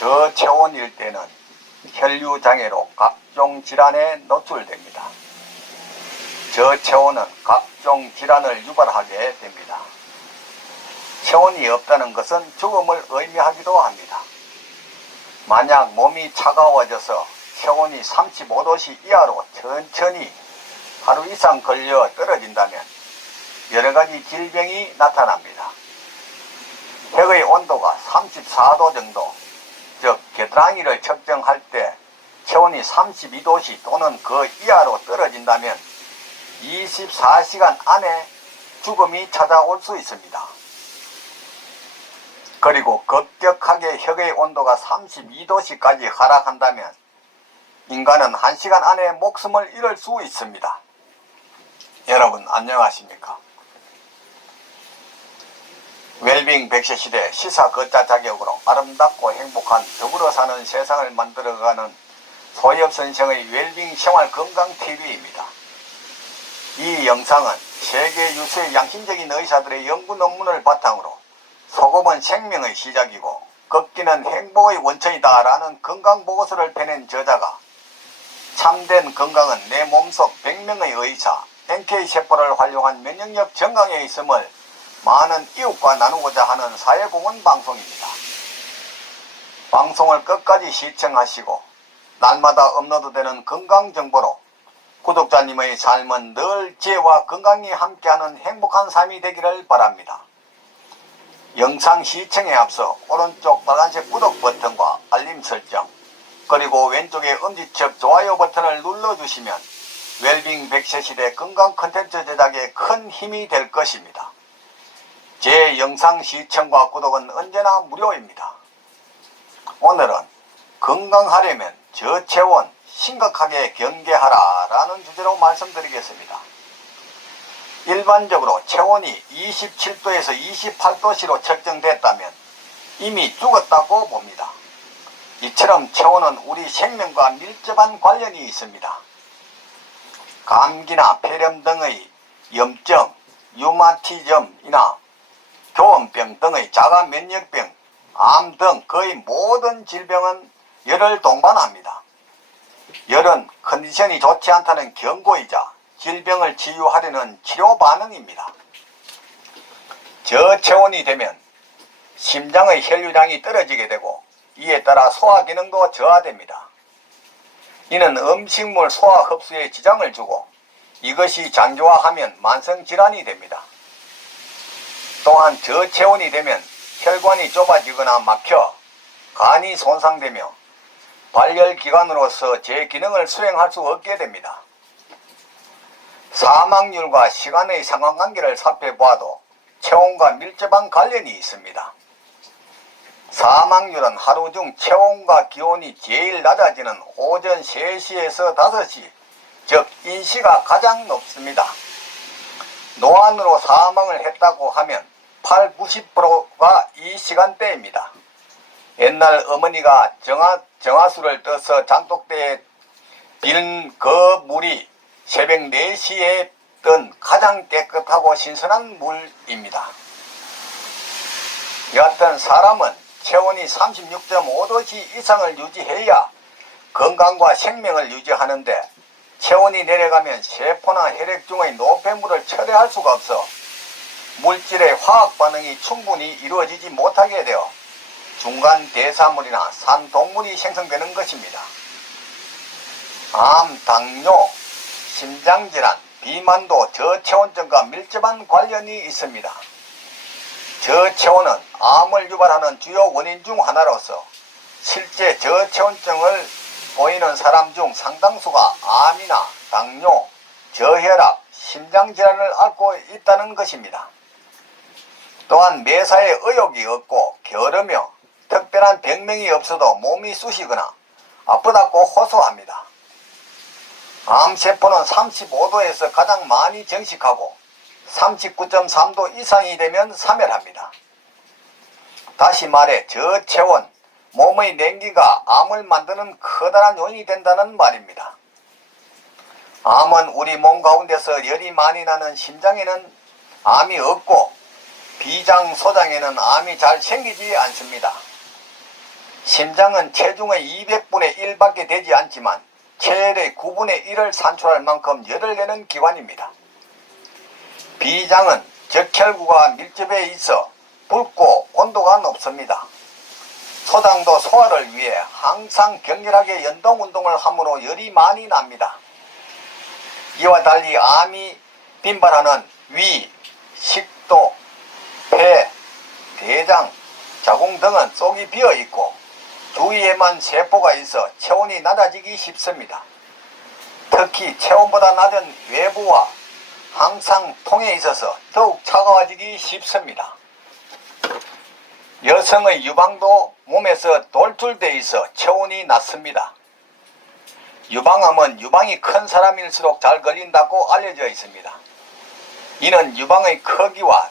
저체온일 때는 혈류장애로 각종 질환에 노출됩니다. 저체온은 각종 질환을 유발하게 됩니다. 체온이 없다는 것은 죽음을 의미하기도 합니다. 만약 몸이 차가워져서 체온이 35도씨 이하로 천천히 하루 이상 걸려 떨어진다면 여러가지 질병이 나타납니다. 혈의 온도가 34도 정도, 즉 겨드랑이를 측정할 때 체온이 32도씨 또는 그 이하로 떨어진다면 24시간 안에 죽음이 찾아올 수 있습니다. 그리고 급격하게 혈의 온도가 32도씨까지 하락한다면 인간은 1시간 안에 목숨을 잃을 수 있습니다. 여러분 안녕하십니까? 웰빙 100세 시대 시사 거자 자격으로 아름답고 행복한 더불어 사는 세상을 만들어가는 소엽선생의 웰빙 생활 건강 TV입니다. 이 영상은 세계 유수의 양심적인 의사들의 연구 논문을 바탕으로 소금은 생명의 시작이고 걷기는 행복의 원천이다 라는 건강보고서를 펴낸 저자가 참된 건강은 내 몸속 100명의 의사 NK세포를 활용한 면역력 정강에 있음을 많은 이웃과 나누고자 하는 사회공헌 방송입니다. 방송을 끝까지 시청하시고 날마다 업로드되는 건강정보로 구독자님의 삶은 늘 지혜와 건강이 함께하는 행복한 삶이 되기를 바랍니다. 영상 시청에 앞서 오른쪽 빨간색 구독 버튼과 알림 설정 그리고 왼쪽의 엄지척 좋아요 버튼을 눌러주시면 웰빙 100세 시대 건강 컨텐츠 제작에 큰 힘이 될 것입니다. 제 영상 시청과 구독은 언제나 무료입니다. 오늘은 건강하려면 저체온 심각하게 경계하라 라는 주제로 말씀드리겠습니다. 일반적으로 체온이 27도에서 28도씨로 측정됐다면 이미 죽었다고 봅니다. 이처럼 체온은 우리 생명과 밀접한 관련이 있습니다. 감기나 폐렴 등의 염증, 류마티즘이나 교원병 등의 자가 면역병, 암 등 거의 모든 질병은 열을 동반합니다. 열은 컨디션이 좋지 않다는 경고이자 질병을 치유하려는 치료 반응입니다. 저체온이 되면 심장의 혈류량이 떨어지게 되고 이에 따라 소화 기능도 저하됩니다. 이는 음식물 소화 흡수에 지장을 주고 이것이 장기화하면 만성질환이 됩니다. 또한 저체온이 되면 혈관이 좁아지거나 막혀 간이 손상되며 발열기관으로서 제 기능을 수행할 수 없게 됩니다. 사망률과 시간의 상관관계를 살펴보아도 체온과 밀접한 관련이 있습니다. 사망률은 하루 중 체온과 기온이 제일 낮아지는 오전 3시에서 5시, 즉 인시가 가장 높습니다. 노안으로 사망을 했다고 하면 80~90%가 이 시간대입니다. 옛날 어머니가 정화수를 떠서 장독대에 비는 그 물이 새벽 4시에 뜬 가장 깨끗하고 신선한 물입니다. 여하튼 사람은 체온이 36.5도씨 이상을 유지해야 건강과 생명을 유지하는데 체온이 내려가면 세포나 혈액 중의 노폐물을 처리할 수가 없어 물질의 화학 반응이 충분히 이루어지지 못하게 되어 중간 대사물이나 산동물이 생성되는 것입니다. 암, 당뇨, 심장질환, 비만도 저체온증과 밀접한 관련이 있습니다. 저체온은 암을 유발하는 주요 원인 중 하나로서 실제 저체온증을 보이는 사람 중 상당수가 암이나 당뇨, 저혈압, 심장질환을 앓고 있다는 것입니다. 또한 매사에 의욕이 없고 게으르며 특별한 병명이 없어도 몸이 쑤시거나 아프다고 호소합니다. 암세포는 35도에서 가장 많이 증식하고 39.3도 이상이 되면 사멸합니다. 다시 말해 저체온, 몸의 냉기가 암을 만드는 커다란 요인이 된다는 말입니다. 암은 우리 몸 가운데서 열이 많이 나는 심장에는 암이 없고 비장, 소장에는 암이 잘 생기지 않습니다. 심장은 체중의 200분의 1밖에 되지 않지만 체열의 9분의 1을 산출할 만큼 열을 내는 기관입니다. 비장은 적혈구가 밀접해 있어 붉고 온도가 높습니다. 소장도 소화를 위해 항상 격렬하게 연동운동을 함으로 열이 많이 납니다. 이와 달리 암이 빈발하는 위, 식도, 폐, 대장, 자궁 등은 속이 비어있고 주위에만 세포가 있어 체온이 낮아지기 쉽습니다. 특히 체온보다 낮은 외부와 항상 통해 있어서 더욱 차가워지기 쉽습니다. 여성의 유방도 몸에서 돌출되어 있어 체온이 낮습니다. 유방암은 유방이 큰 사람일수록 잘 걸린다고 알려져 있습니다. 이는 유방의 크기와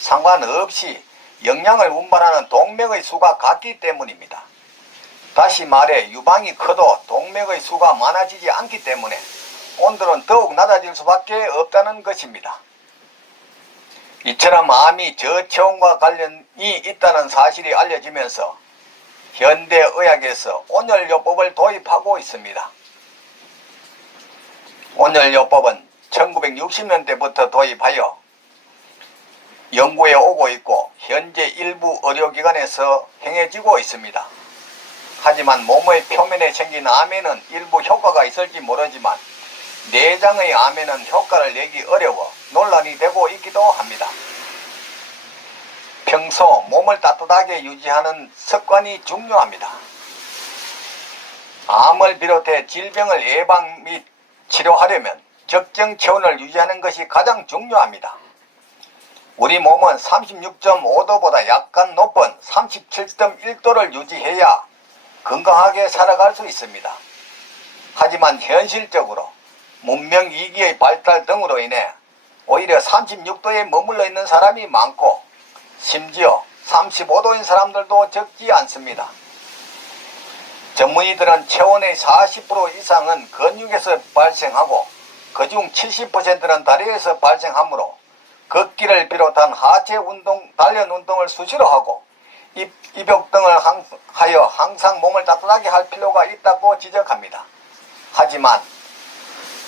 상관없이 영양을 운반하는 동맥의 수가 같기 때문입니다. 다시 말해 유방이 커도 동맥의 수가 많아지지 않기 때문에 온도는 더욱 낮아질 수밖에 없다는 것입니다. 이처럼 암이 저체온과 관련이 있다는 사실이 알려지면서 현대의학에서 온열요법을 도입하고 있습니다. 온열요법은 1960년대부터 도입하여 연구에 오고 있고 현재 일부 의료기관에서 행해지고 있습니다. 하지만 몸의 표면에 생긴 암에는 일부 효과가 있을지 모르지만 내장의 암에는 효과를 내기 어려워 논란이 되고 있기도 합니다. 평소 몸을 따뜻하게 유지하는 습관이 중요합니다. 암을 비롯해 질병을 예방 및 치료하려면 적정 체온을 유지하는 것이 가장 중요합니다. 우리 몸은 36.5도보다 약간 높은 37.1도를 유지해야 건강하게 살아갈 수 있습니다. 하지만 현실적으로 문명이기의 발달 등으로 인해 오히려 36도에 머물러 있는 사람이 많고 심지어 35도인 사람들도 적지 않습니다. 전문의들은 체온의 40% 이상은 근육에서 발생하고 그중 70%는 다리에서 발생하므로 걷기를 비롯한 하체 운동, 단련 운동을 수시로 하고 입욕 등을 하여 항상 몸을 따뜻하게 할 필요가 있다고 지적합니다. 하지만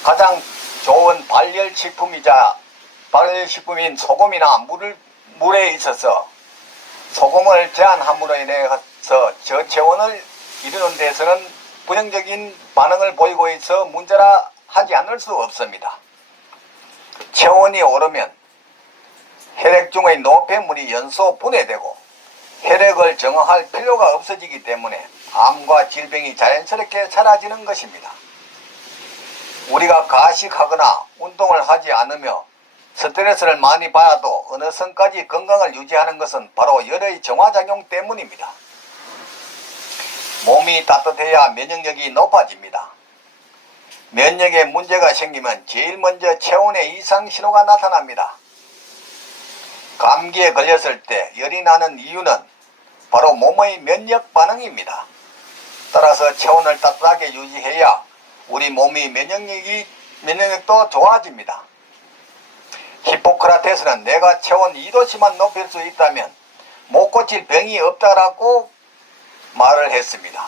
가장 좋은 발열식품인 소금이나 물에 있어서 소금을 제한함으로 인해서 저체온을 이루는 데서는 부정적인 반응을 보이고 있어 문제라 하지 않을 수 없습니다. 체온이 오르면 혈액 중의 노폐물이 연소 분해되고 혈액을 정화할 필요가 없어지기 때문에 암과 질병이 자연스럽게 사라지는 것입니다. 우리가 가식하거나 운동을 하지 않으며 스트레스를 많이 받아도 어느 선까지 건강을 유지하는 것은 바로 열의 정화작용 때문입니다. 몸이 따뜻해야 면역력이 높아집니다. 면역에 문제가 생기면 제일 먼저 체온의 이상 신호가 나타납니다. 감기에 걸렸을 때 열이 나는 이유는 바로 몸의 면역 반응입니다. 따라서 체온을 따뜻하게 유지해야 우리 몸의 면역력도 좋아집니다. 히포크라테스는 내가 체온 2도씩만 높일 수 있다면 못 고칠 병이 없다라고 말을 했습니다.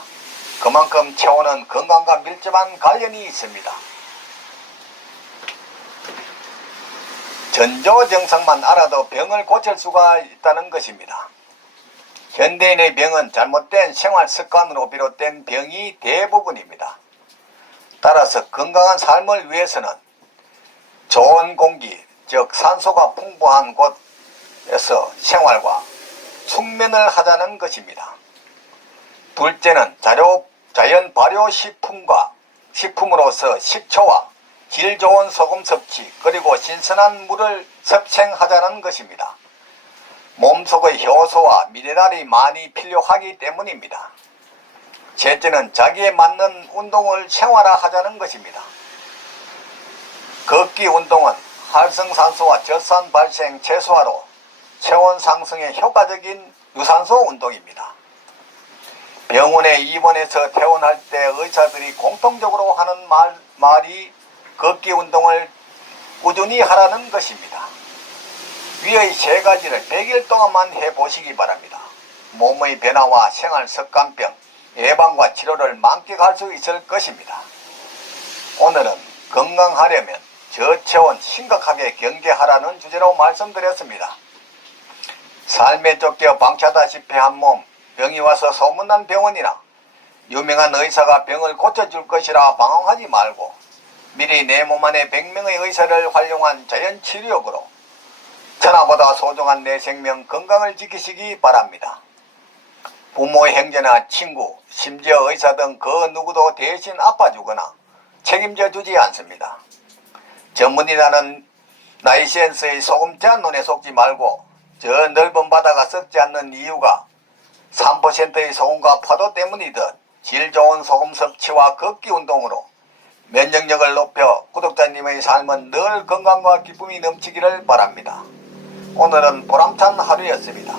그만큼 체온은 건강과 밀접한 관련이 있습니다. 전조증상만 알아도 병을 고칠 수가 있다는 것입니다. 현대인의 병은 잘못된 생활 습관으로 비롯된 병이 대부분입니다. 따라서 건강한 삶을 위해서는 좋은 공기, 즉 산소가 풍부한 곳에서 생활과 숙면을 하자는 것입니다. 둘째는 자연 발효 식품으로서 식초와 질 좋은 소금 섭취 그리고 신선한 물을 섭생하자는 것입니다. 몸속의 효소와 미네랄이 많이 필요하기 때문입니다. 셋째는 자기에 맞는 운동을 생활화하자는 것입니다. 걷기 운동은 활성산소와 젖산 발생 최소화로 체온 상승에 효과적인 유산소 운동입니다. 병원에 입원해서 퇴원할 때 의사들이 공통적으로 하는 말이 걷기 운동을 꾸준히 하라는 것입니다. 위의 세 가지를 100일 동안만 해보시기 바랍니다. 몸의 변화와 생활 습관병 예방과 치료를 만끽할 수 있을 것입니다. 오늘은 건강하려면 저체온 심각하게 경계하라는 주제로 말씀드렸습니다. 삶에 쫓겨 방치하다시피 한 몸, 병이 와서 소문난 병원이나 유명한 의사가 병을 고쳐줄 것이라 방황하지 말고 미리 내 몸 안에 100명의 의사를 활용한 자연치료약으로 천하보다 소중한 내 생명 건강을 지키시기 바랍니다. 부모, 형제나 친구, 심지어 의사 등 그 누구도 대신 아파주거나 책임져 주지 않습니다. 전문의라는 나이센스의 소금잔 논에 속지 말고 저 넓은 바다가 썩지 않는 이유가 3%의 소금과 파도 때문이듯 질 좋은 소금 섭취와 걷기 운동으로 면역력을 높여 구독자님의 삶은 늘 건강과 기쁨이 넘치기를 바랍니다. 오늘은 보람찬 하루였습니다.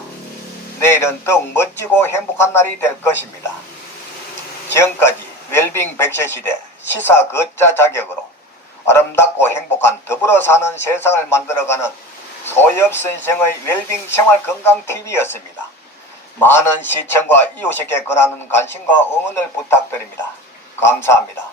내일은 더욱 멋지고 행복한 날이 될 것입니다. 지금까지 웰빙 100세 시대 시사 거자 자격으로 아름답고 행복한 더불어 사는 세상을 만들어가는 소엽 선생의 웰빙 생활 건강 TV였습니다. 많은 시청과 이웃에게 권하는 관심과 응원을 부탁드립니다. 감사합니다.